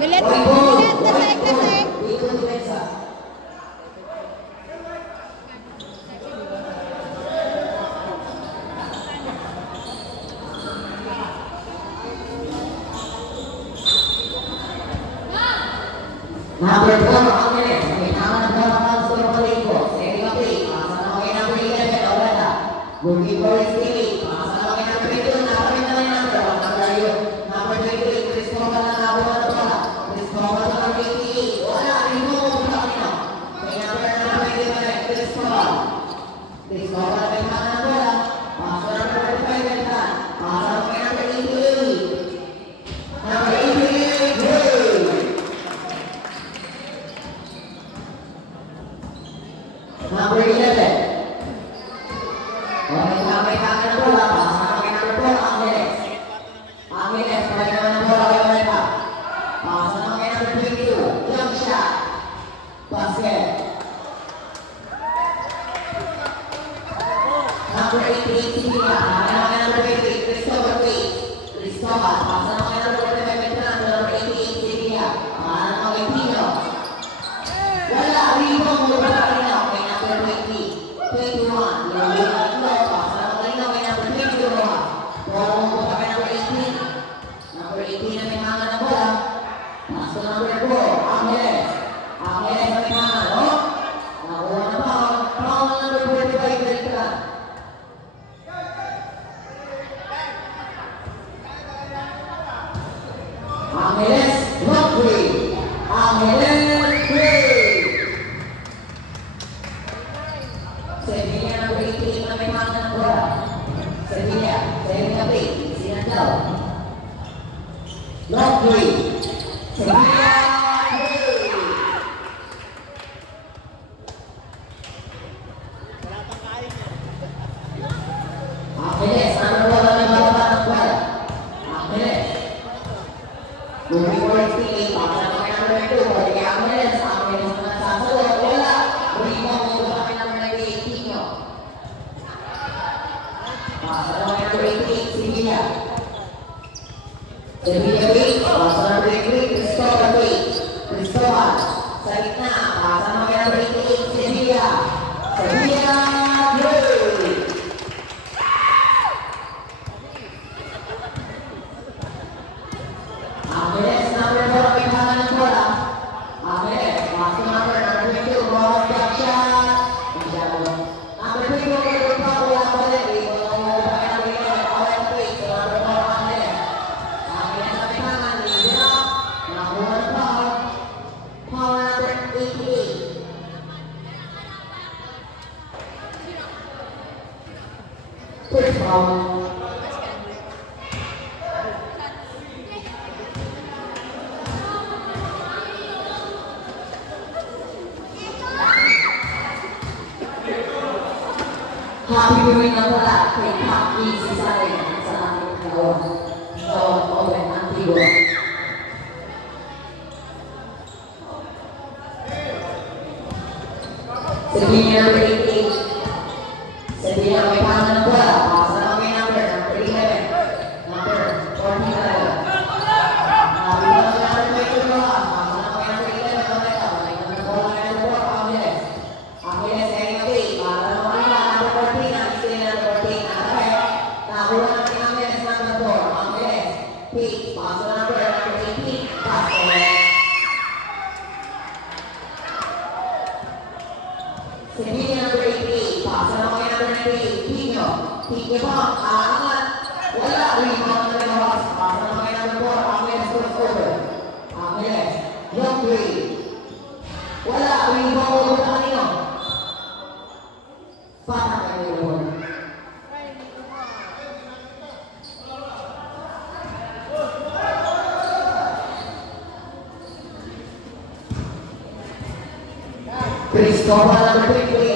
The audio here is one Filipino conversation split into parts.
Bilet, kasek. Number 4, ang minutes. May tama ng dalawang score pa rin po. Second of 3, pasa na kay number 11, Oreta. Goalkeeper is Timmy. Pasa na kay number 22, nakamit na rin number 1. Number 23, Cristobal na nabuha na pala. Cristobal na number 88. Wala, remove mo sa kanina. May number 25, Cristobal. Cristobal na may tama ng bola. Pasa na number 45, Beltran. Pasa na kay number 88. Number 88, goal! Number 11. May kami ng bola. Pasa na kay number 4, Angeles. Angeles, may kami ng bola kay Oreta. Pasa na kay number 22, jump shot. Basket. Number 88, Sibila. Kami na kay number 23, Cristobal Wade. Cristobal, pasa na kay number 45, Beltran. Number 88, Sibila. Pasa na kay Tino. Wala, rebound mo ba kanina? Kay number 20, 21. Yung pasa na kanina kay number 22. Bola mo ba kay number 18? Number 18 na may hanga na bola. Pass to number 4, Angeles. Angeles na may hanga, no? Nakuha na foul. Foul na number 45, Beltran. Angeles, block 3. Angeles, 3. Sevilla number 18 na may hanga ng bola. Sevilla, Sevilla Bay, Sinandaw. Block 3. Sevilla, Angeles, number 1 na may bababa ng bola. Angeles. Moving forward, Steve. Pasa na kay number 2. Pwede kay Angeles. Angeles na nagsasagot. Wala. Rebound mo sa kay number 98, Tino. Pasa na kay number 88, Sevilla. Sevilla Wade. Pasa na number 3, Cristobal Wade. Cristobal. Sa gitna. Pasa na kay number 88, Sevilla. Sevilla, goal! Angeles, number 4, may hanga ng bola. Angeles, pass to number 22, Ross Jackson. Number 22, number 4, wala pa rin. Rebound mo ba kay number 11, Owen Wade. So number 4, Angeles. Angeles na may hanga, lead it up. Nakuha ng foul. Foul number 88. First foul. Happy viewing na pala kay Happy Cesare sa ating kawan. John Owen Antigua. Sevilla number 88. Sevilla may hanga ng bola. Pasa na kay number 11. Number 49. Happy na number 22. Pasa na kay number 11. Oreta. May hanga ng bola kay number 4. Angeles. Angeles kay Gabi. Para na kanila. Number 14. Angeles number 14. Nakuha na kay Angeles number 4. Angeles. Page. Pasa na number 18. Basket. Sevilla number 88. Pasa na kay number 98. Tino. Tino pa. Aangat. Wala. Rebound na rin ako. Pasa na kay number 4. Angeles crossover. Angeles. Long 3. Wala. Rebound na kanino. Pata kay Leon. Cristobal number 23.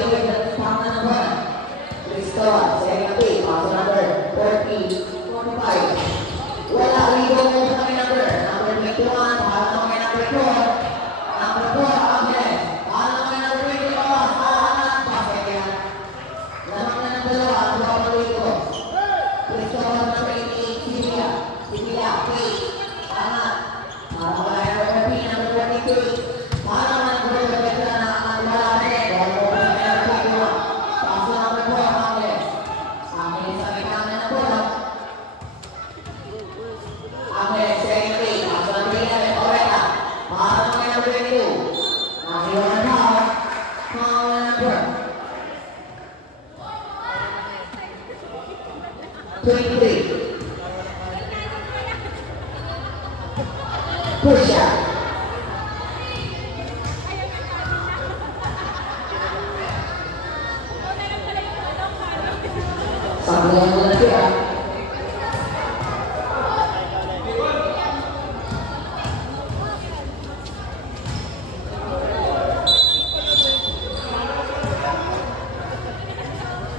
23. Push up. Sambil yang lagi ya.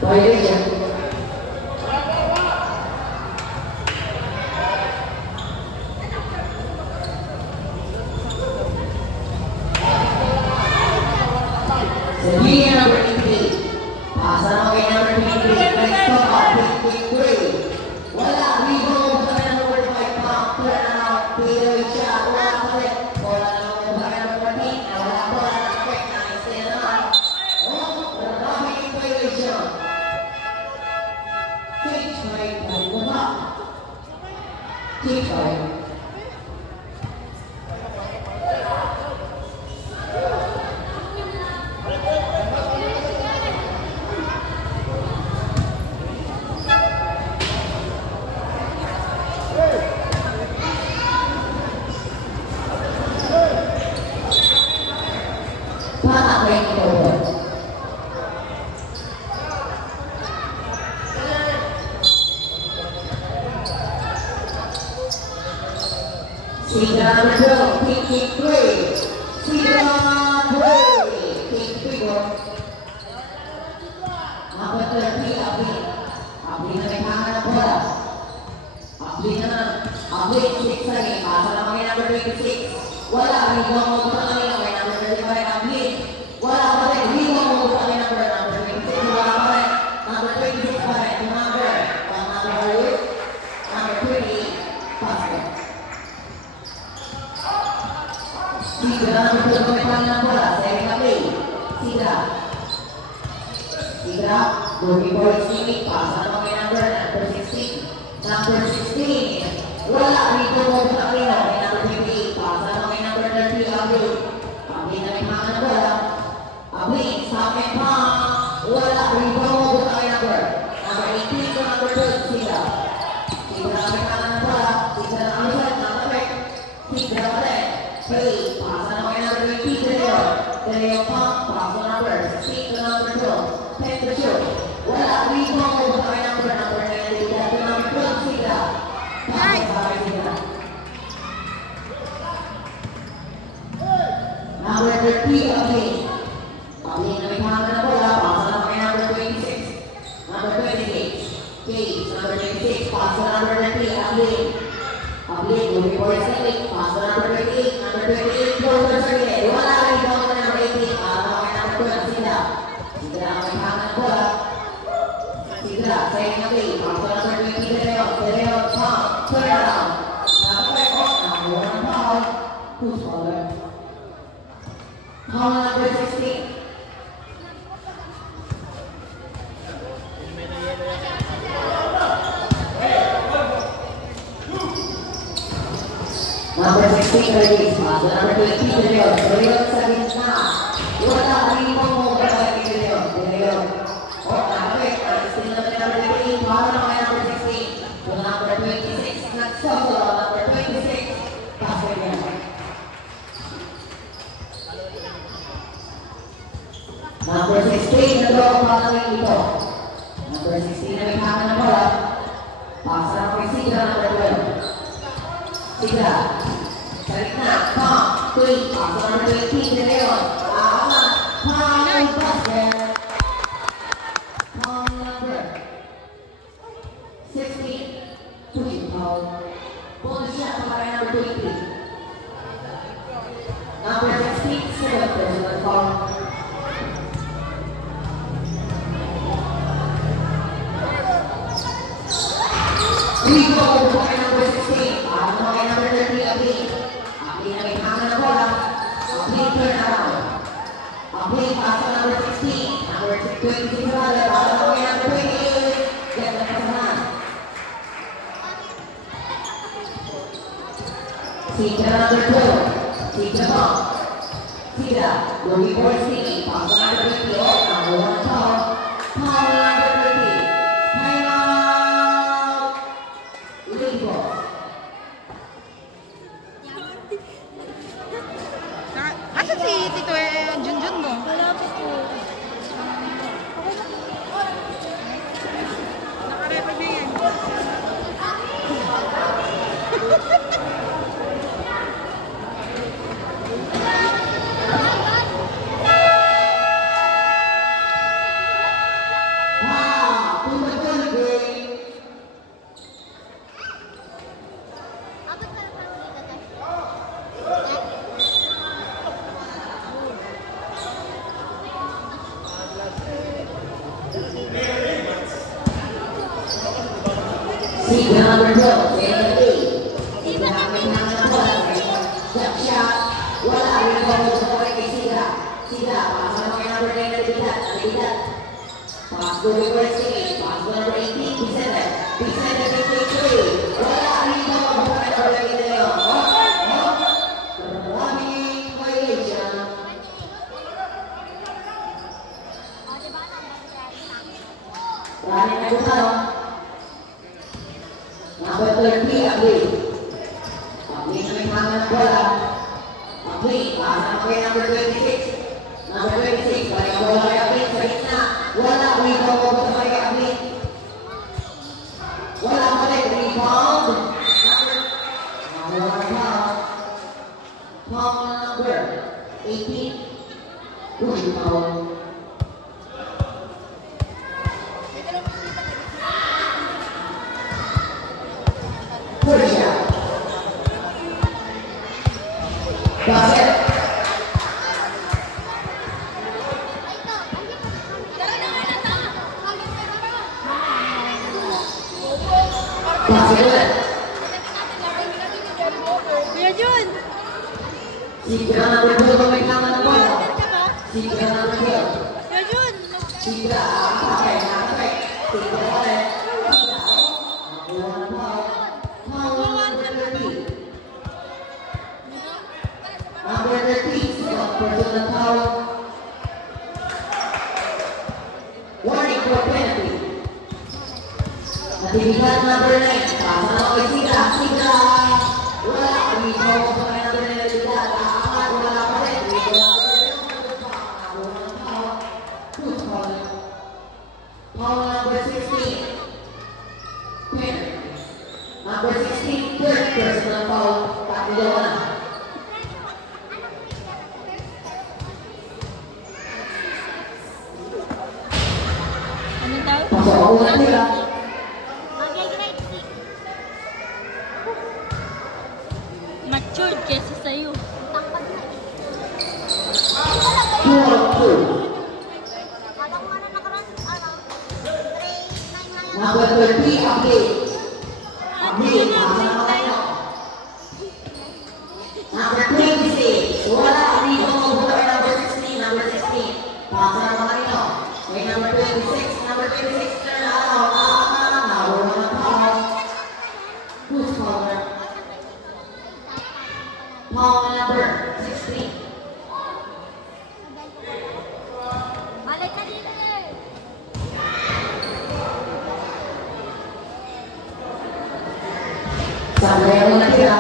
Violation. Sevilla number 18. Pasang okay number 23. Next top up 23. Wala. Rebound sa kanya number 5. Pump. Turn around. Fadeaway shot. Wala pa rin. Wala naman sa kanya number 14. Wala pa rin. Perfect. Nice. Yan naman. Oh, grabe yung violation. 6-5. Wala. 6-5. Sidra number 12, kick 3. Sidra 3. Kick 3 go. Number 30, Abli. Abli na may hangan ng bola. Abli naman. Abli, 6 lagi. Pasa naman kay number 26. Wala. Rebound mo sa kanila kay number 35, Abli. Wala pa rin. Rebound mo sa kanila number 26. Wala pa rin. Number 26 pa rin. Number 20. Pasok. Sidra number 2 may pangalan ng bola. Second na play. Sidra. Sidra. Looking for his teammate. Pasa naman kay number 16. Number 16. Wala. Rito mo sa kanila kay number 28. Pasa naman kay number 30. Abli. Abli na may pangalan ng bola. Abli. Second pa. Wala. Rito mo sa kay number 18 to number 12. Sidra. Sidra may pangalan ng bola. Sidra na ang shot. Nakapit. Sidra pa rin. Hey, pasa naman kay number 20, Deleo. Deleo pump, pasa number 16 to number 12. Take the shoot. Wala, rebound mo sa kay number 19 to number 12, Sidra. Pasa sa kay Sidra. Number 30, Abli. Abli na may hangan na bola, pasa naman kay number 26. Number 26, Cage. Number 26, pasa number 30, Abli. Abli, moving for his teammate. Pasa number 28. Number 28, closer sa gilid. Wala rin daw na number 18. Para kay number 12, Sidra. Sidra ang may hangan ng bola. Sidra, second na play. Pasa number 20, Deleo. Deleo, pump. Turn around. Nakapay ko. Nakakuha ng foul. Who's foul? Foul number 16. Number 16 release, pasa number 20, Deleo. Deleo sa gitna. Wala, rebound mo ba kay Deleo? Deleo. O, nakapit. Still na kay number 18. Para naman kay number 16. To number 26. Nagsoso. Number 26. Pasa niya. Number 16, nag-draw pa kami ito. Number 16 na may hangan ng bola. Pasa naman kay Sidra, number 12. Sidra. Sa gitna, pump, tweet, pasa number 20, Deleo. Aangat, pump, basket. Pump number 16, tweet, foul. Bonus shot para kay number 23. Number 16, second personal foul. Rebound para kay number 16. Para kay number 30, Abli. Abli na may hangan ng bola. Abli turn around. Abli pasa number 16. Number 26 para kay number 28. Get na kasahan. Sidra number 12. Sidra po. Sidra. Looking for his teammate. Pasa number 28. Number 1 foul. Foul number 30. Time out. Siga number 12, Jenny. Siga number 9 na bola. Jump shot. Wala. Rebound sa kaway kay Siga. Siga, pasa naman kay number 9 na Navidad. Navidad. Pass to number 6. Pass to number 18. Vicente. Vicente kay Victory. Wala. Rebound sa kaway kay Leo. Running violation. Running na gusano. Number 30, Abli. Abli na may mga ng bola. Abli, pasa naman kay number 26. Number 26, balik ang bola kay Abli sa gitna. Wala, rebound mo sa kay Abli. Wala balik, rebound. Number 1 foul. Foul number 18. Good foul. Persia. Basket. Basket. Kuya Jun! Siga number 2 may naman ng bola. Siga number 2. Kuya Jun! Siga, nakapay. Siga ulit. Number 1 foul. Foul number 30. Number 30, second personal foul. Warning for penalty. Natibigan number 9. Pasa na kay Siga. Siga. Wala. Rebound mo sa kay number 9 na Navidad. Aangat. Wala pa rin. Good foul. Foul number 16. Penalty. Number 16, third personal foul. Tatlo na. Ano daw? Pasok ako na nila. Matured kesa sa'yo. 2-2. Number 30, Abdi. Abdi, pasa na kayo. Number 26, wala. Rebound mo sa kay number 16. Number 16, pasa na kayo. Kay number 26. Number 26, turn out. Nawala na foul. Who's foul? Foul number 16. Balik ka dito eh! Sampai mo na sila.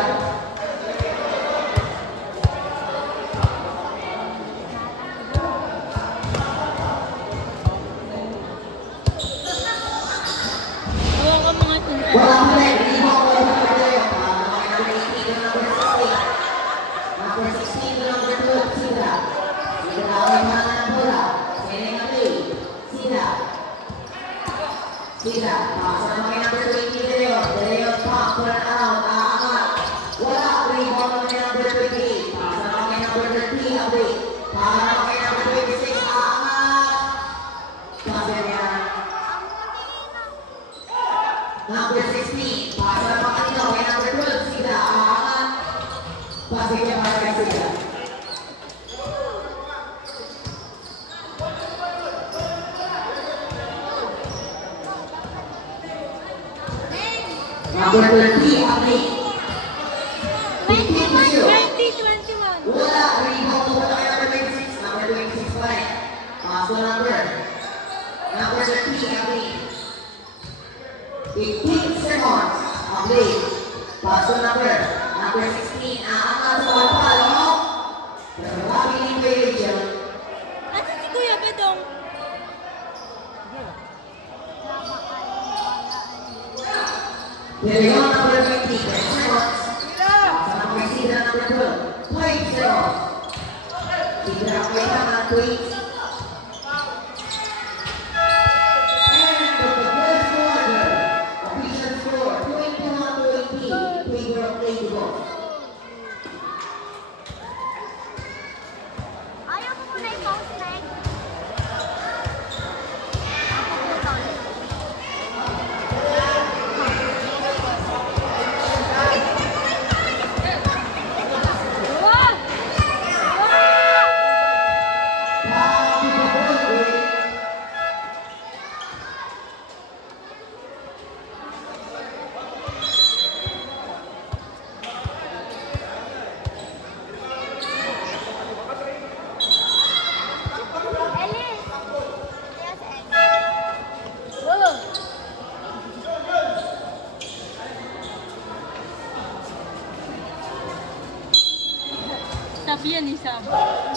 Huwag ka mga tunta. Wala pa rin. Rebound mo sa kay number 18 na number 16. Number 16 na number 12, Sida. Sida na may mga ng bola. Sida nga play. Sida. Sida. Pasa naman kay number 20, De Leon. De Leon, pop, turn around. Aangat. Wala. Rebound naman kay number 28. Pasa naman kay number 30, Abdi. Para naman kay number 26. Aangat. Pasa niya. Number 16, pasa naman kanina kay number 12, Sida. Aangat. Pasa niya para kay Sida. Number 30, Abdi. 21! 22. 21! Wala. Rebound mo na kay number 26. Number 26 pa rin. Pass to number 30, Abdi. 15 seconds. Abdi. Pass to number 16. Aangat sa palo. Pero maraming violation. Asan si Kuya Bedong? De Leon, number 20. 10 seconds. Pass to number Sida, number 12. 5 seconds. Sida ang may tama. 20. And of the first quarter, official score 21-20 in favor of Lady Boss. Ayaw mo muna i-post leg. yan isa.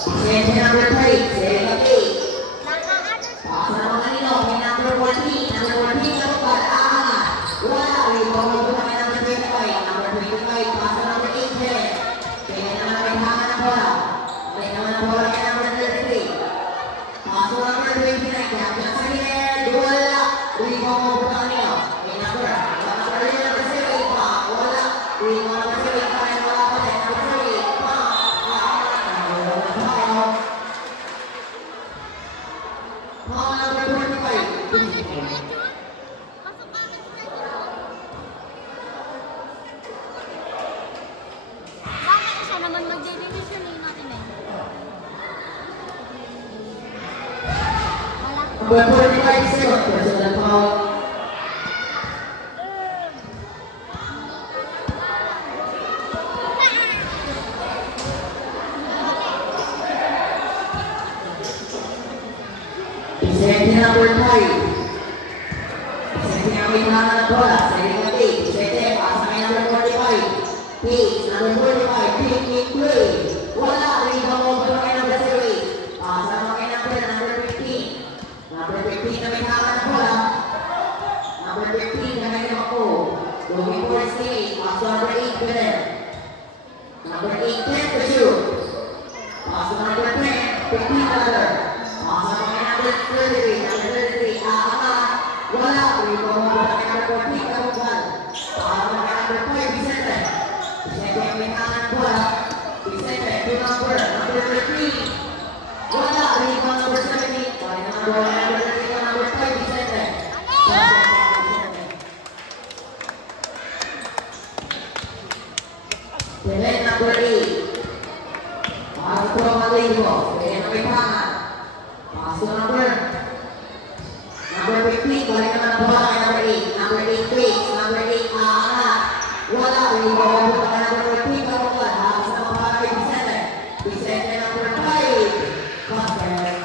Send number 3, Serena Kate. Pass na naman kanino, may number 14. Number 14 na lugar, aangat. Wala, rebound mo kami number 25. Number 25, pass na number 8, Helen. Kaya naman may hanga ng bola. May naman ang bola kay number 33. Pass na number 29, kaya sa Helen. Wala, rebound mo kanino. May number 7, pa. Wala, rebound number 7, pa. Wala pa rin, number 3, pa. Bakit siya naman mag-decision natin eh? Wala. Number 45 seconds, personal foul. Isente number 5. Isente ang may hanga ng bola. Serena Kate. Isente, pasa kay number 45. Kate, number 45. Kate, Kate, play. Wala, rebound mo ba kay number 0. Pasa naman kay number 15. Number 15 na may hanga ng bola. Number 15 na may ako. Looking for his teammate. Pass number 8, Belen. Number 8, 10 to shoot. Pass number 10, 15 another. Pass naman kay number 33. Number 33, aangat. Wala, rebound mo ba kay number 14, Kabugan. Pass naman kay number 5, Vicente. Vicente ang may hanga ng bola. Vicente, 2 number 13. Wala, rebound number 17. Wala naman bola number 13, number 5, Vicente. Belen number 8. Pass to ang Aligo. Belen ang may hanga. Pass to number 15. Wala naman ang bola kay number 8. Number 8, Twix. Number 8, aangat. Wala, rebound mo ba kay number 14, Kabugan. Pass na mga kay Vicente. Vicente number 5. Basket.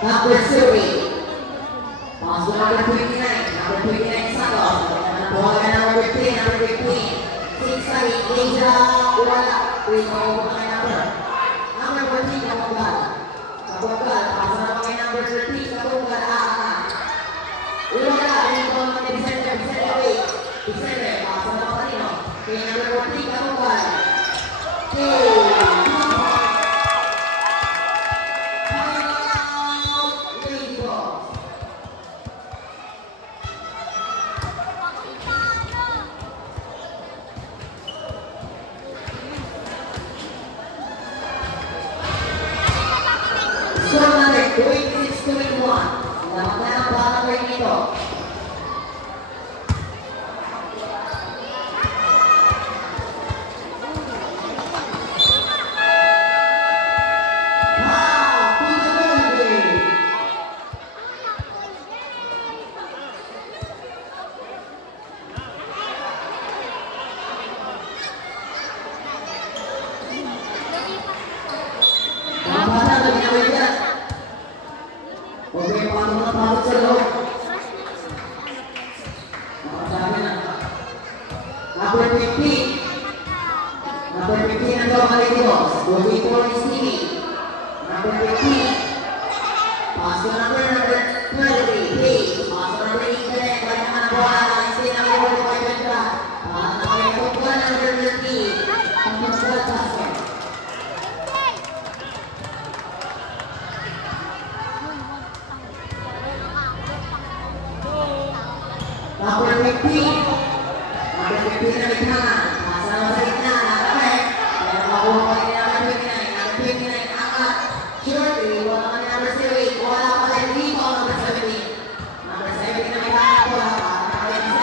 Number 3. Pass to number 29. Number 29, Santos. Ang bola kay number 15. Number 15. 6 na Asia. Wala. Rebound mo ba kay number 14, Kabugan. Kabugan. Pass na naman kay number 13. Kabugan. Aangat. Wala. Rebound mo kay Vicente. Vicente, wait. Vicente. Pass na naman kanino. Kay number 14, Kabugan. So, natin, 26-21. Lamat na ang bala ko nito. Number 15. Number 15 ang daw Maligos. Looking for his teammate. Number 15. Pass to number 23. Hey. Pass to number 8. Balik naman ang bola. Instead ng number 5 Bentra. Nakakitukuan number 13. Ang pagsulat basket. Number 15. Number 15 na bighangan. Nasa naman sa gitna. Nakapek. Kaya makuha pa rin number 29. Number 29. Angat. Short. Iwan naman ni number 08. Wala pa rin dito. Number 17. Number 17 na bighangan ko. Nakapek si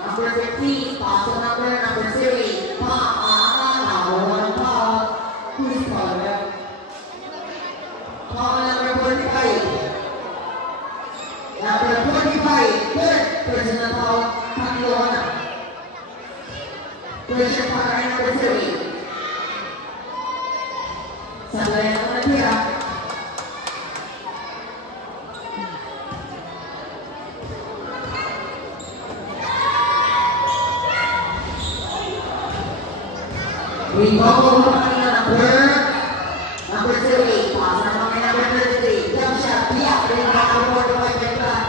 Number 15. Pass to number 08. Pa. Angat. Nakuha ng foul. Who's foul? Foul number 45. Number 45, third personal foul, Pangilona. Pressure para kay number 3. Sa Sandali naman natira. Rebound kanina number 3. Pasa naman kay number 33. Jump shot. Biyak. Rebound ang board ng white ball.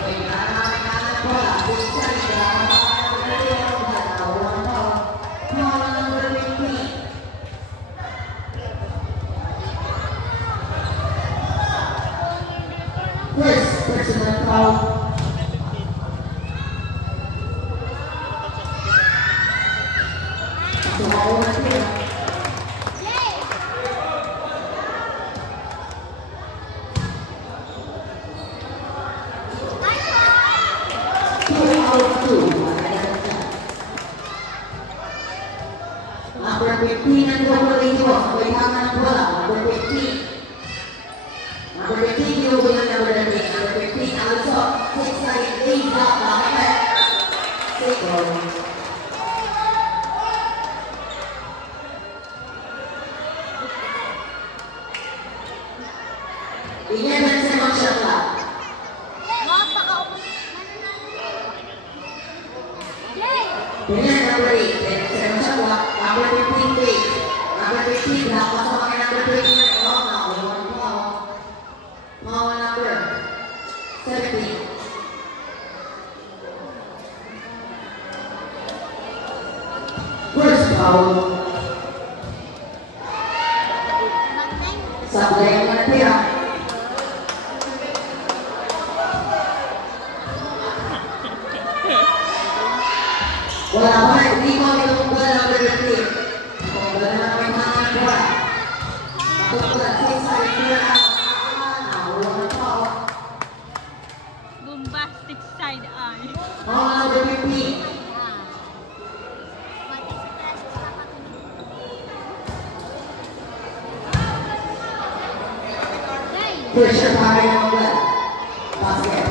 Kaya naman kanan bola. Big shot. Number 15. First personal foul. Number 15 ang double dito. Sabay tama ng bola. Number 15. Number 15 yung bilang number 13. Number 15 also. 6 side. 8 block. Bakit? 6 goal. Iyan sa mga shot clock. Iyan number 8. Sa mga shot clock. Number 15 wait. Number 15 dapat sa mga number 13. Mga number 17. First foul. Sablay ang natira. Wala pa. Hindi mo itong bola number 15. Kung wala na may mga bola. Ako pula. 6 side. Bombastic side eye. Mga number 15. Pressure pa rin ang bola. Basket.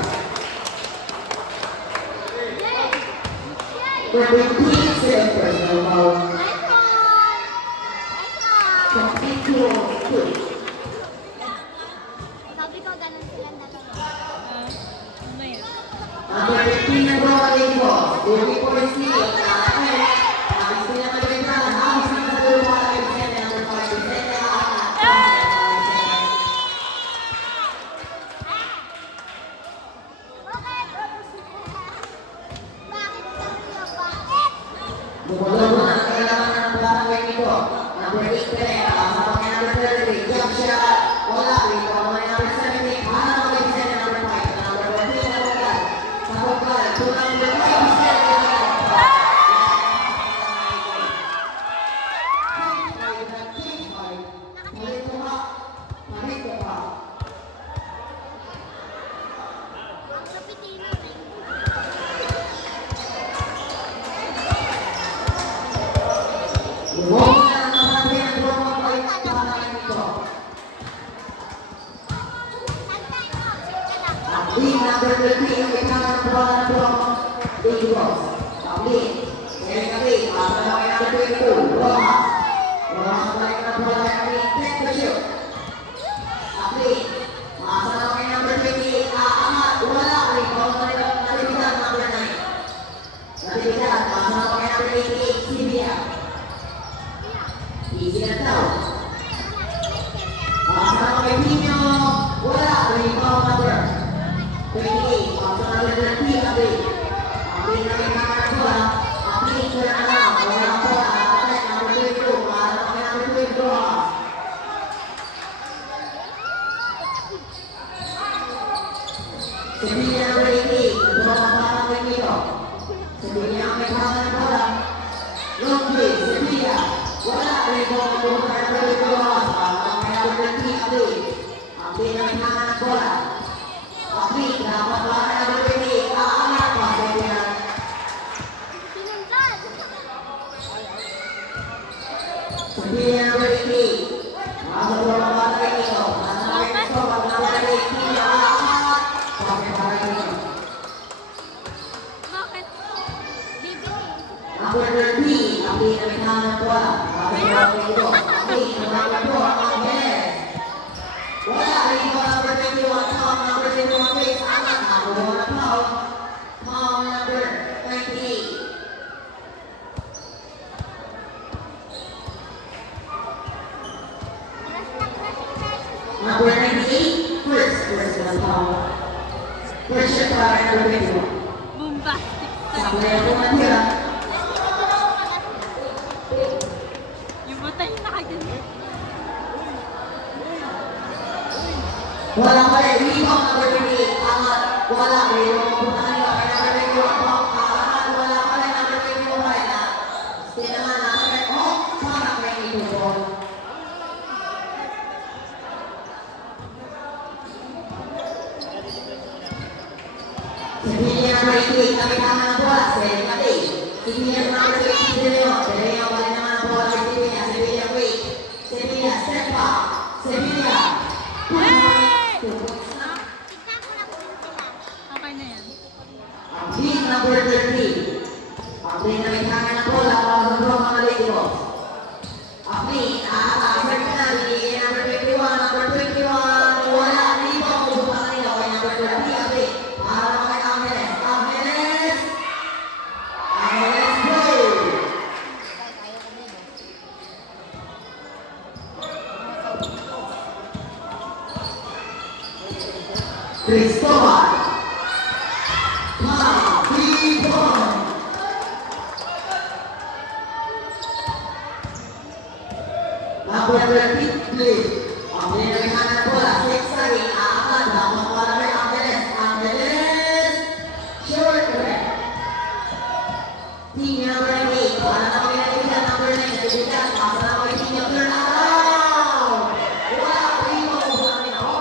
Number 15 save personal foul. Complete to Sabi ko, ganun silang dalawa. Number 15 na bro, dito. 24 steal. Nakakit sila mag-return. Habis na sa dulo mga kaibigan. Number 5. Bumulong na ang kailangan ng batang game ito. Number 8 Pere. Pasapang kay number 33. Jump shot. Wala. Rebound naman number 17. Hanap ang kaibigan ng number 5. Number 14 na Bukal. Sa Bukal. To number 5. Number 13 ang kailangan ng bola ng Roma. Big Ross. Pablik. Kaya kami. Pasa na kay number 22. Roma. Roma sa balik ng bola kami. Take the shoot. Pablik. Pasa na kay number 28. Aangat. Wala. Rebound na rin ang nalibigan. Number 9. Nalibigan. Pasa na kay number 88. Sibia. Easy na daw. Pasa na kay Pino. Wala. Rebound number 28, pasok na lang ng P-Abi. Abi na may mga bola. Abi ko na lang. Wala ang bola. Attack number 22. Para kami number 22. Sabihin na number 88. Ito ang parang may dito. Sabihin na may mga ng bola. Long play. Sabihin. Wala. Rebound na bola ng number 22. Para kami number 20. Abi. Abi na may mga ng bola. Abi, dapat ba na nagbibigay? Aangat pa sa yan. Sabihin na nagbibigay. Masa po ang mga tayo nito. Nasa kayo nito, pag nabalay, hindi aangat. Bakit ba kayo nito? Bakit? Bibigay. Number 13, Abi na may hanap po. Bakit ba kayo nito? Abi, naman po ang mga Wala, rebound number 21, foul number 21, face, angat, nakuha na foul. Foul number 28. Number 98, first was foul. First shot para kay number 21. Bombastic Sa side. player po natira. Yung butay na kaganyan. Wala pa rin, rebound number 28, angat, wala, rebound po tayo, kay number 21, foul, angat, wala pa rin, number 21, na. Still naman, nasa kay, para kay 22. Sevilla number 88, kami naman ang bola, Sevilla Mati. Sevilla number 88, De Leon balik naman ang bola kay Sevilla, Sevilla wait. Sevilla, step up. Sevilla. Hey! 2 points na. Tignan ko lang kung sila. Okay na yan. Ang lead number 13. Ang lead na may tangan ng bola, para sa draw mga lady boss. Ang lead, after ka na, lead number 21, number 21, wala, rebound, pupunta kanina, kay number 30, ang lead. Para naman kay Angeles, Angeles, go! Cristobal. Rebound. Number 30, please. Ang pinagkakan ng bola, 6 sari, aangat, dapat wala kay Angeles. Angeles, short correct. Team number 8, para na kami nagbibigan, number 9, nagbibigan, pasa na kami team yung turn around. Wala, rebound po namin ako.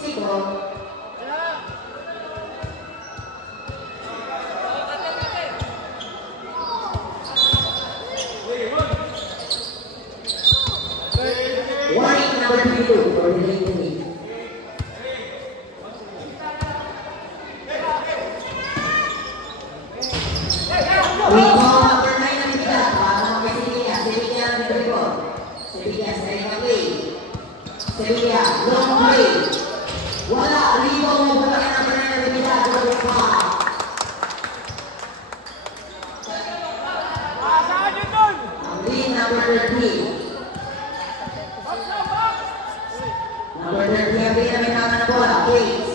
Sigo. Warning number 22 for the late inning. Rebound number 9 ang bigla. Para naman kay Sevilla. Sevilla ang rebound. Sevilla sa kanyang play. Sevilla, long play. Wala, rebound mo pala kay number 9 ang bigla. Double foul. Ang lead number 13. Number 30 ang pinamitangan ng bola, Case.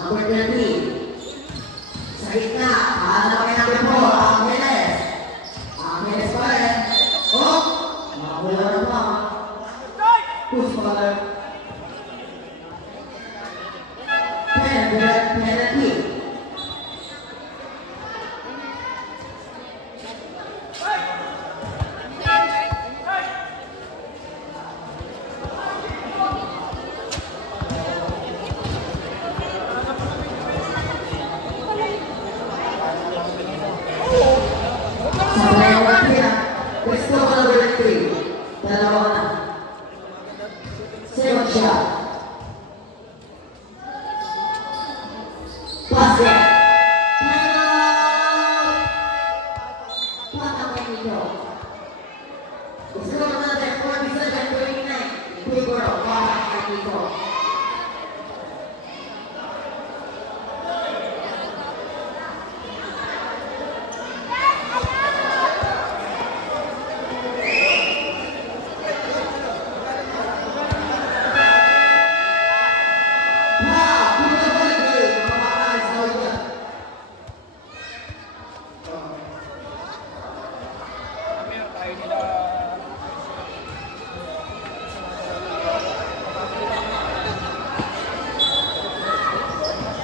Number 30. Sa gitna, para kay number 4, Angeles. Angeles pa rin. Makakula na pa. Push color. Penalty. Sa player natira, Cristobal number 3. Dalawa na. Second shot. Basket. Timeout. Patangay nito. Score natin 47-29 in favor of Patangay nito.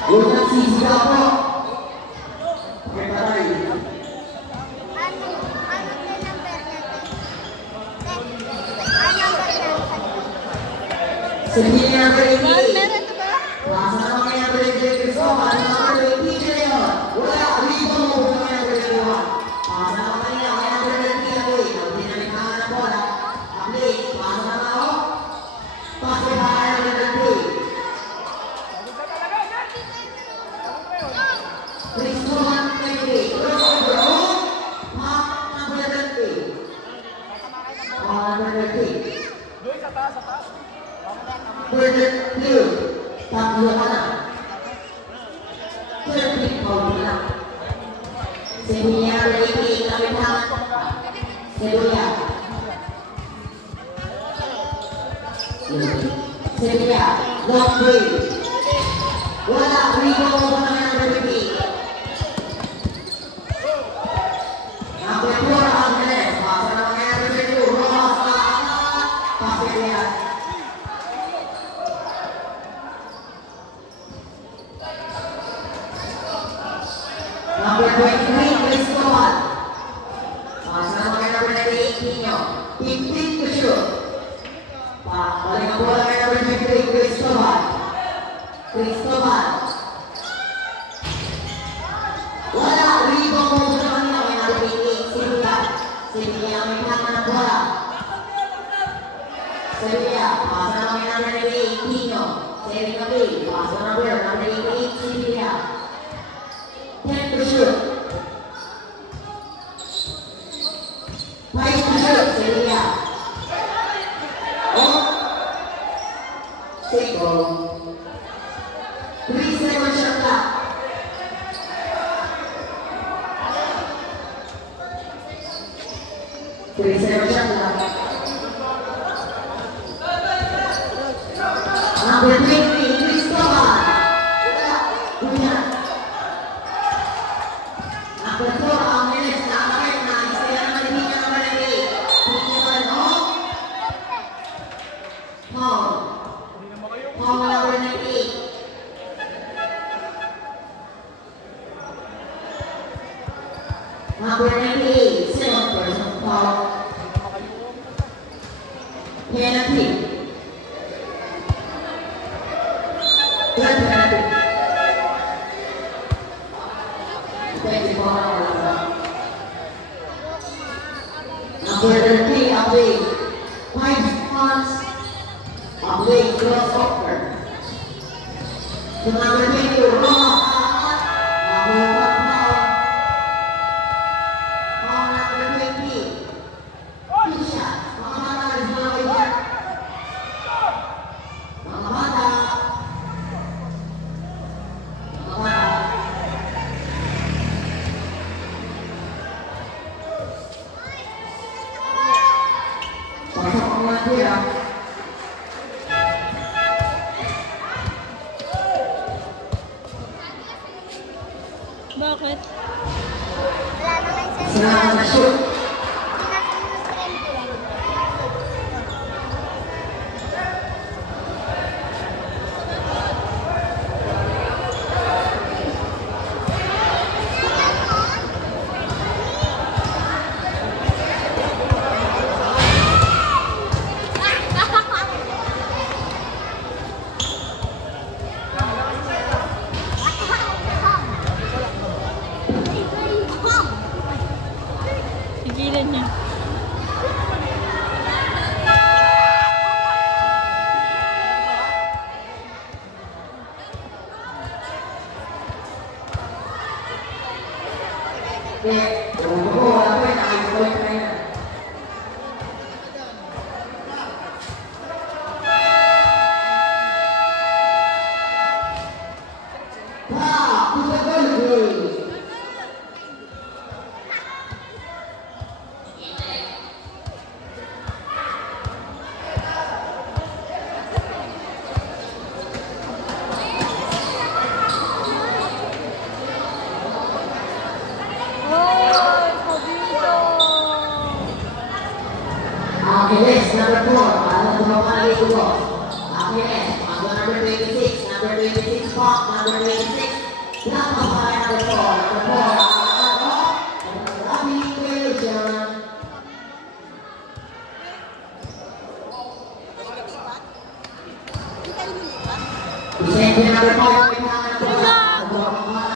Huwag nagsisigaw po. Pakipatay. Ano yung number natin? Ano number natin? Sevilla number 88. Meron ito ba? Pasa naman kay number 88, Cristobal. Number 20, De Leon. Wala, rebound mo kung kay number 21. Pasa naman kanina kay number 30, Aloy. Ang pinamitangan ng bola. Update, pasa naman ako. Pasa pa kay number 30. Cristobal 28. Number 30. Number 30. Tatlo ka na. 30 foul na. Sevilla, ready, kapitahan. Sevilla. Sevilla, long play. Wala, rebound mo na number 50. Number 4, Angeles. Pasa na mga number 2. Rojas na anak. Pasilihan. Number 23, Cristobal. Pasa na mga number 98, Nino. 15 to shoot. Balik ang bola kay number 23, Cristobal. Cristobal. Wala, rebound mo sa kanila kay number 88, Sevilla. Sevilla ang may hanga ng bola. Sevilla, pasa na kay number 98, Nino. Sevilla Bay, pasa na number 88, Sevilla. 10 to shoot. 5 to shoot, Sevilla. Oh, take goal. 3 seconds shot clock. Number 20, Cristobal. Wala. Number 4, Angeles. Nakakit na. Istaya naman hindi niya number 98. Cristobal, oh. Foul. Foul number 98. Number 98, second person foul. Penalty. Third penalty. Effective foul. Number 13, away. 5 spots. Away, crossover. To number 20, Rojas. Number 1 foul. Foul number 20. 2 shots. Mga bata, alis mo na kayo dyan. Mga bata. Mga bata. Pasok ang mga kuya. Bakit? Wala naman siya. Sila na shoot. Pigilan niya. Angeles, number 4, para sa mga dito po. Angeles, number 26, number 26 po, number 26. Number 4, number 4, Rafi Quiljan. Vicente, number 5,